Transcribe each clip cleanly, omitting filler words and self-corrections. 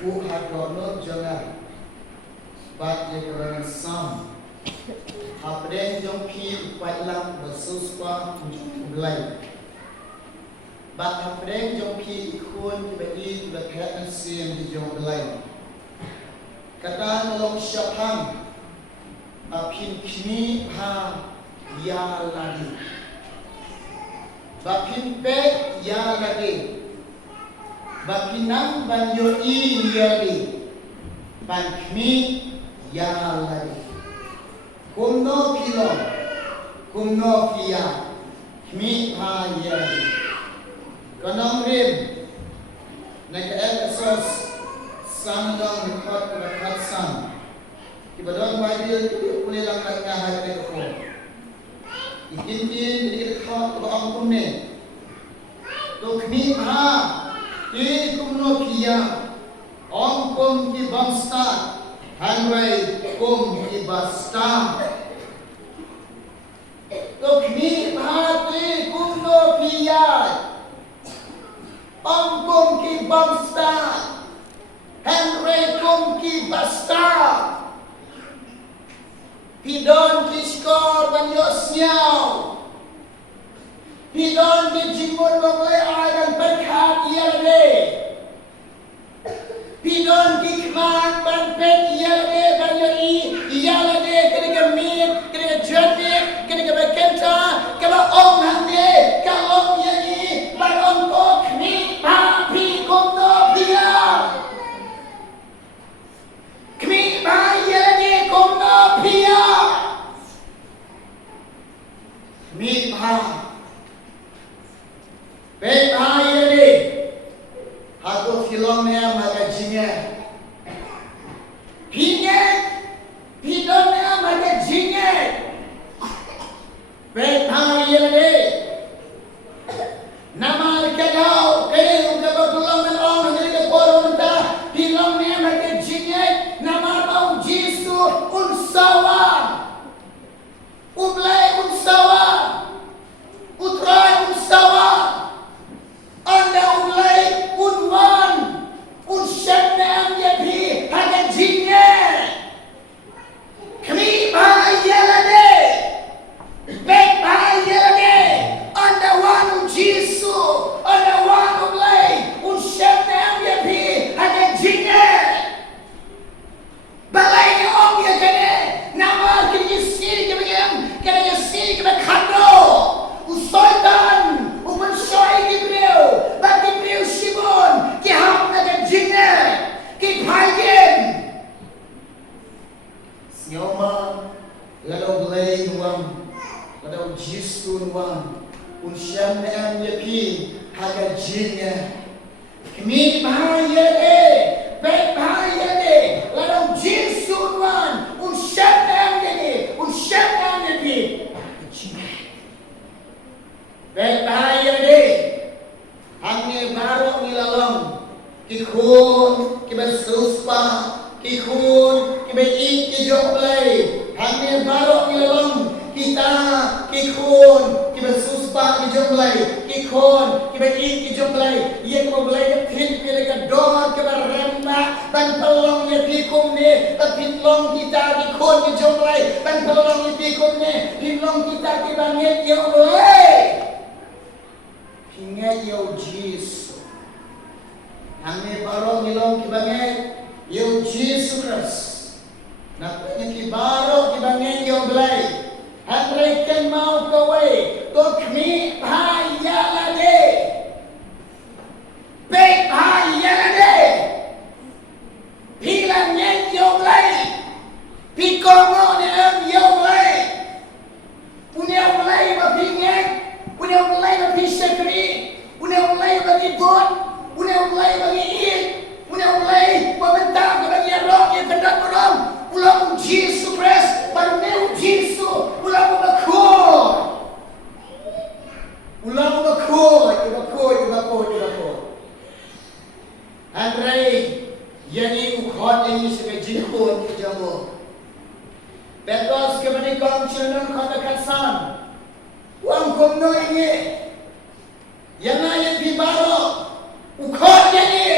hato no jangan bat ye kerana sam hapren jongphi pailang bersuspa BLEI bat hapren jongphi ikun bagi berkaitan sim di jong BLEI kata nolong syapam pynkhreh ya lade bakhinpek ya lade bakhinang banyo yali khmih ya lade kuhnguh pilong kuhnguh pia khmih yali kanong rim nag-episode sandang record rekat sang ibadon Bible boleh lang nagkahay ni ko itintin dili ko ang kumne to khmih ti kuhnguh pia om kum ki bamsta hanway kum ki basta to khmih ti kuhnguh pia om kum ki bamsta hanway kum ki basta pidon ki skor banyo siaw pidon ki jingmut BLEI dan KTIEN pidon ki khmih ban pet yale banyo yale kena mit kena jati kena bekenta kalau om hande kalau yani ban om ko khmih pi kuhnguh pia khmih yale kuhnguh pia khmih pet yale hato filomnya maka jingngeit pidonnya maka jingngeit pet yale namar kadau kene uka batulong ng ong ng koron ta filomnya maka jingngeit namar mau jisu unsawa BLEI unsawa utrai unsawa anda BLEI unwan unshanam yapi haka jingngeit khmih yalade bet yalade anda wanu jisu anda wanu BLEI unshanam yapi haka jingngeit BLEI ni om ya kene nama kene yisir ke bagam kene yisir ke bakhando usoitan upansoi ke beliau bagi beliau shibon ki ham na jingngeit ki phayen sioma lalu BLEI nuam lalu jisu nuam unshanam yapi haka jingngeit khmih yale bet yale lalu jisu nuam unshanam yapi jingngeit bet yale hangne baro nilalong ikun kibasuspa ikun kibait ki jong BLEI hangne baro nilalong kita ikun kibasuspa ki jong BLEI ikun kibait ki jong BLEI ye ko BLEI ke thin pile ka dor ke baremna ban pelong ye pikum ne tapinlong kita ikun ki jong BLEI ban pelong ye pikum ne pinlong kita ki banget ye BLEI pingai yo jisu hangne baro nilong ki banget yo jisu Christ napanya ki baro ki banget yo BLEI Andre ken mau kowe to khmih yalade bet yalade pilang net yo BLEI pikongo ne yo BLEI punya BLEI ba pinget punya BLEI ba pisekri punya BLEI bagi god punya BLEI bagi it punya BLEI pembentak bagi roh yang hendak orang ulang Yesus Kristus baru Yesus ulang bakhuid Andre yani ukhot ini sebagai jingngeit ke jamu Betos kemenikam children kota kasan uang kohnguh ini yang ayat di baro ukhot ini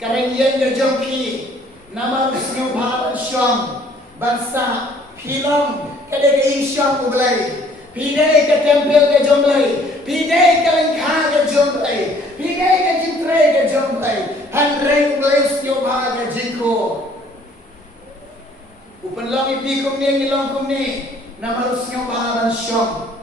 KTIEN ke jongphi namar snyo bhaban syam bangsa philong kade ke iashem BLEI pidai ke tempel ke jongphi pidai ke lengkha ke jongphi pidai ke kinkhreh ke jongphi hanrei BLEI snyo bha ke jingngeit upanlong ipi kumning nilong kumni namar snyo bhaban syam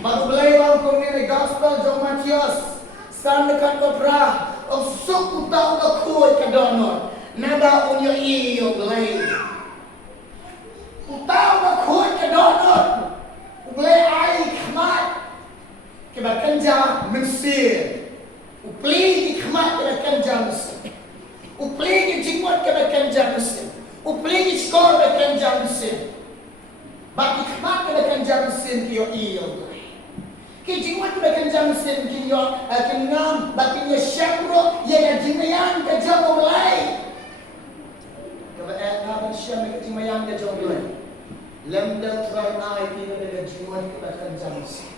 baru BLEI bang kumni the gospel jong Matius san dekat kopra Osok utau bakhuid ke donor naba unyo iyo BLEI utau bakhuid ke donor BLEI ai khmih ke bakanja Mesir upli ke khmih ke bakanja Mesir upli ke jingngeit ke bakanja Mesir upli ke skor ke bakanja Mesir bagi khmih ke bakanja Mesir ke iyo BLEI Ki jingngeit ke bakanja Mesir ke yo kenam bakinya syakro ya jingngeit ke jong BLEI ke iashem ke jingngeit ke jong BLEI lemdang try ai pi ke jingngeit ke bakanja Mesir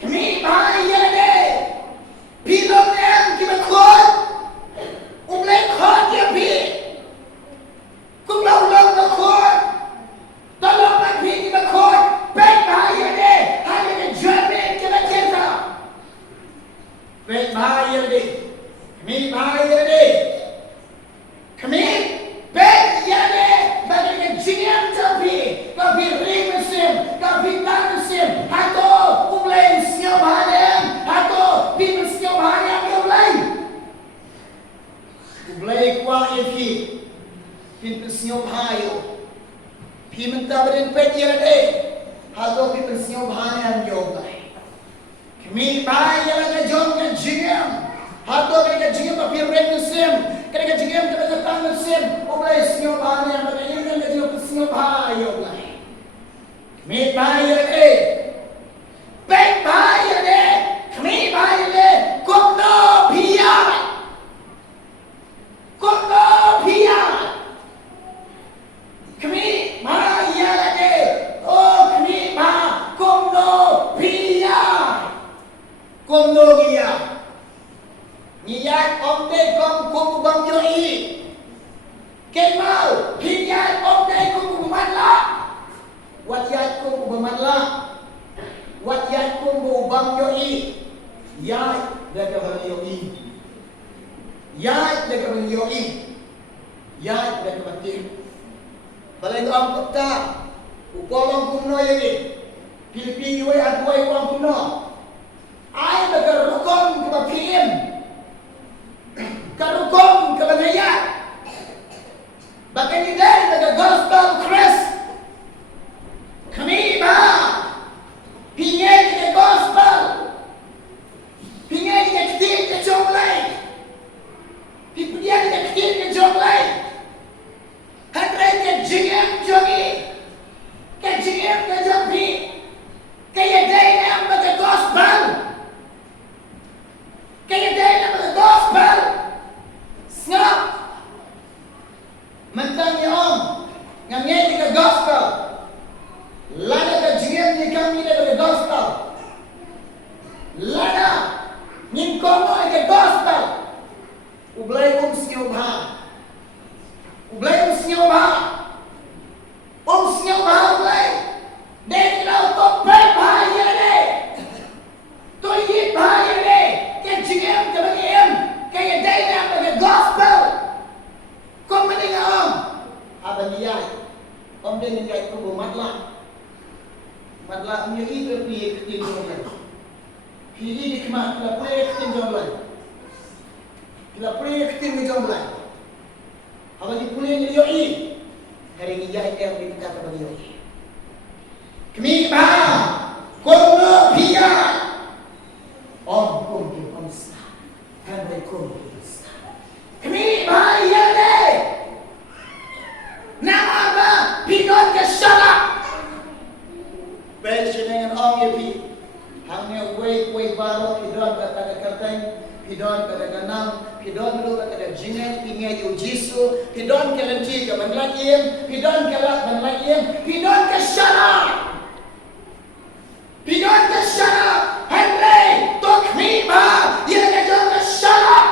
khmih bahaya de pilong em ke bakhuid BLEI khot ya pi kum lau lau bakhuid tolong mak pi ke bakhuid pek bahaya de Pek bahaya deh, khmih bahaya deh, khmih pek ya deh, bagai jingngeit jongphi, kau pi ring mesin, kau pi tan mesin, hato BLEI snyo bahaya, hato pi snyo bahaya BLEI, BLEI kuah pi, pi snyo bahaya, pi mentah berdin pek ya deh, hato pi snyo bahaya BLEI. khmih bahaya ke jong ke jingngeit hato ke jingngeit papi ring mesin ke jingngeit ke tan mesin BLEI snyo bahaya ke ingin ke jong snyo bahaya BLEI khmih bahaya ke pek bahaya de khmih bahaya de kohnguh phiat khmih bahaya de oh khmih bah kohnguh phiat kohnguh dia niat om de kom kum bang yo i kemau hiat om de kum manla wat yat kum manla wat yat kum bang yo i yat de ka bang yo i yat de ka bang yo i yat de ka bang balai tu am kota upolong kumno ye pilpi we adwai wang kumno ai baga rukun ke bapiem karukun ke banayat baga nidai baga gospel Christ khmih ba pingai ke gospel pingai ke KTIEN ke jong BLEI pipian ke KTIEN ke jong BLEI hanrei ke jingngeit jongi ke jingngeit ke jongphi ke yadai am baga gospel kaya dahil ang gospel snap mentang yung ngangay ka gospel lada ka jingngeit ni kami na gospel lada ning komo ka gospel BLEI snyo bha BLEI snyo bha BLEI dahil daw to pek bahaya de to yit bahaya de jingngeit ke bagiem kaya dahil ang gospel kung maninga om abaliyay om din niyay ko bumatla matla niya ito piye KTIEN jong BLEI pili di khmih kila piye KTIEN jong BLEI kila piye KTIEN jong BLEI abali piye niyo i hari niyay yang dikata bagi yo khmih ba kohnguh phiat om kum handai kum khmih bahaya de namar ba pidon ke sharak pension dengan om ye pi hangnya wei baro pidon kata kateng pidon kata ganam pidon lu kata jingngeit pingai yu jisu pidon ke lenti ke banlaiem pidon ke lat banlaiem pidon ke sharak pidon ke sharak handai to khmih ba ye ke jong ke sharak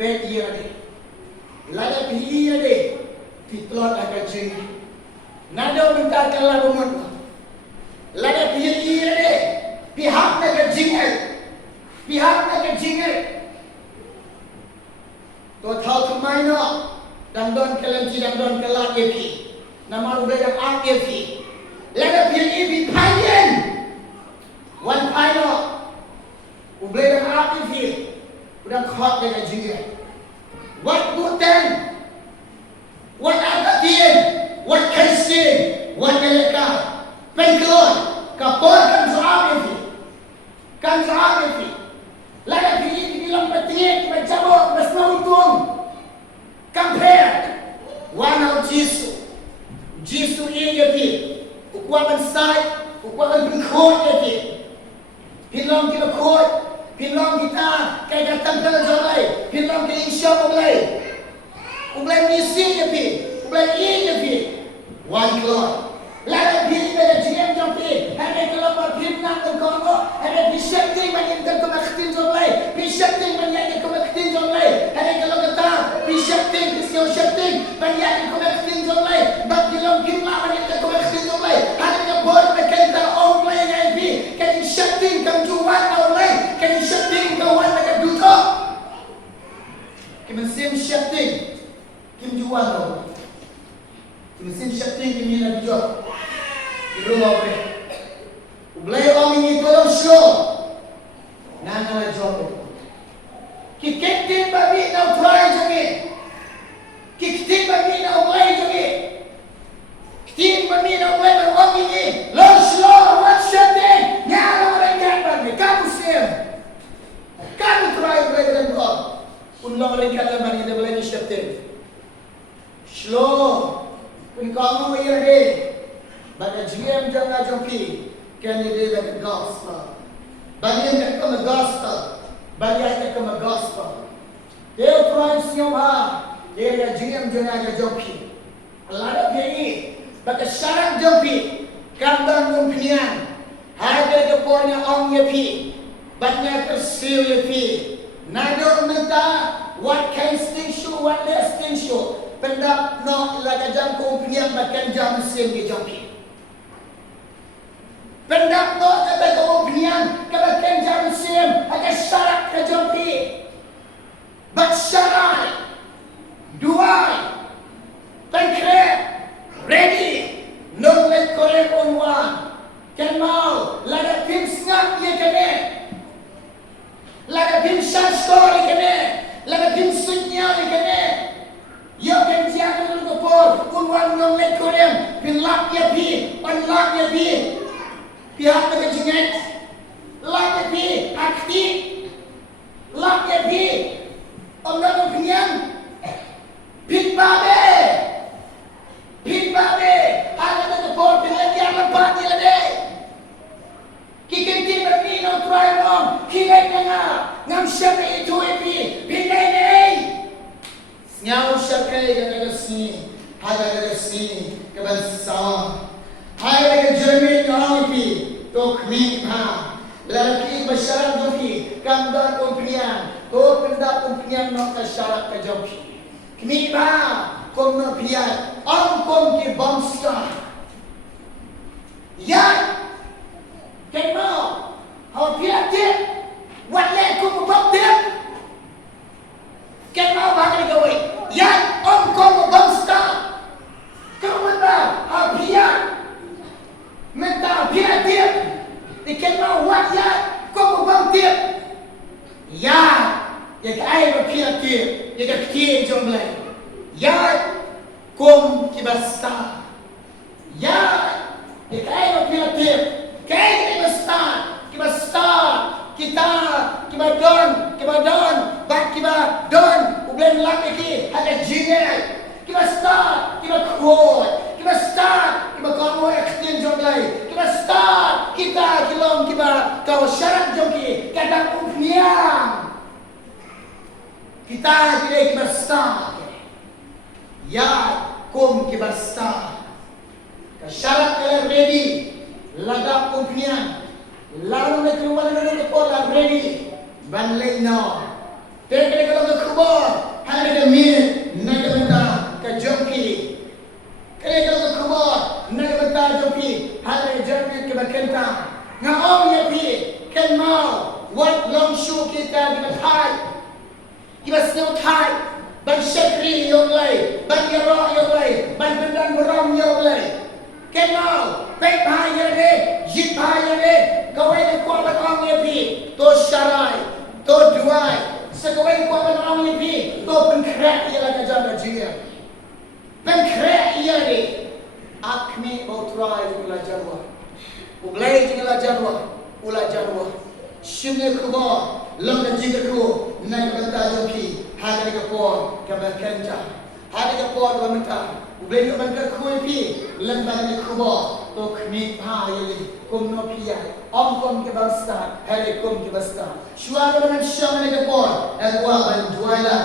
pet iya de lada pi de pitlot aga jing nado minta kala rumut lada pi iya de pihak naga jingngeit to thau kemai no dan don kelanci dan don kelat epi namar udah yang ak epi lada pi bi payen one pino udah yang ak epi udah khot naga jingngeit what buten what KTIEN what KTIEN what naka pynkhreh kapor kan sahabat epi lada pi bilang petingit macam besar untung compare one of Jesus ini epi ukuran sai ukuran bakhuid epi hilong kita khod hilong kita kayak tempel jolai hilong kita iashem ublay misi epi ublay ini epi one Lord lada pi ada jiem jongphi ada kalau umphniang dan kohnguh ada sharak banyak kan kohnguh jolai sharak banyak kohnguh jolai ada kalau kata sharak kisio sharak banyak kohnguh jolai bab kilom kimla banyak kohnguh jolai ada yang boleh berkata online ngai kan sharak kan jual online kan sharak kawan dekat duto kemesin sharak kim jual mesin sharak ini nak jual di rumah boleh BLEI orang ini tolong slow nana jong kikitin babi na try jangi kikitin babi na BLEI jangi kikitin babi na BLEI orang ini lo slow what sharak nyala orang kan kamu sim kamu try BLEI dan kau ulang orang kata bani dia BLEI sharak slow pun kamu iya deh baga GM jangan jongphi can you do the gospel bagi yang come gospel bagi yang come gospel dia prime siapa dia GM jangan jongphi lada pi baga sharak jongphi kandang umphniang harga kepornya ong pi banyak tersiu pi nado minta what kind thing show what less thing show pendap no laga jam ko umphniang bahkan jam mesin di jongphi pendap no kata ko umphniang bahkan jam mesin ada sharak ke jongphi but sharak dua pynkhreh ready nongleit kurim unwan kan mau lada pim snap ye kene lada pim shaskor ye kene lada pim sunya ye kene yo kan jangan lu ko unwan nongleit kurim pin lap ye pi on lap ye pi pihak naga jingngeit lap ye pi akti lap ye pi orang umphniang pin babe ada tu por pilih yang lepas ni lade kikin tim berni no try wrong kilai ngam sharak itu epi pilih ni nyau sharak yang ada sini ada sini kebangsaan ada Jimi Mynthlu to khmih lelaki bersyarat jongphi kandang umphniang to pendap umphniang no ke sharak ke jongphi khmih kohnguh piat angkong ki bangsa ya kenal hau piat dia wale ko babdem kenal bagai gawe ya angkong bangsa kemana hau piat minta piat dia dikenal wat ya ko babdem ya kai piat dia ya KTIEN jomblai ya kum kibasta ya ikai pilih kai kibasta kita kibadon bak kibadon ublen lak iki ada jingngeit kibasta kibakhod kibasta kibakohnguh KTIEN jomblai kibasta kita kilom kiba kau sharak jongki kadang umphniang kita tidak kibasta ya kum kibasta sharak kala ready laga umphniang lalu nak keluar dari pola ready banlei no teknik kalau ke KHUBOR thai kiba sel thai ban shakri nongleit ban yaro nongleit ban bendan beram nongleit kenal pek bahaya de jit bahaya de kawai ko ba kong ye pi to sharai to duai sekawai ko ba kong ye pi to pynkhreh ia la jam jia pynkhreh ia de khmih bautrai ula jarwa BLEI ula jarwa ula jarwa shimne KHUBOR lam da jiga ko nai banta jongphi haka ga por ka ba kanja haka ga por ba menta BLEI ka ban ka khoi pi lam ba ni KHUBOR to khmih pha yeli kum no phi ai om kom ke basta hele kum ke basta shwa ga ban sham ne ga por el wa ban duala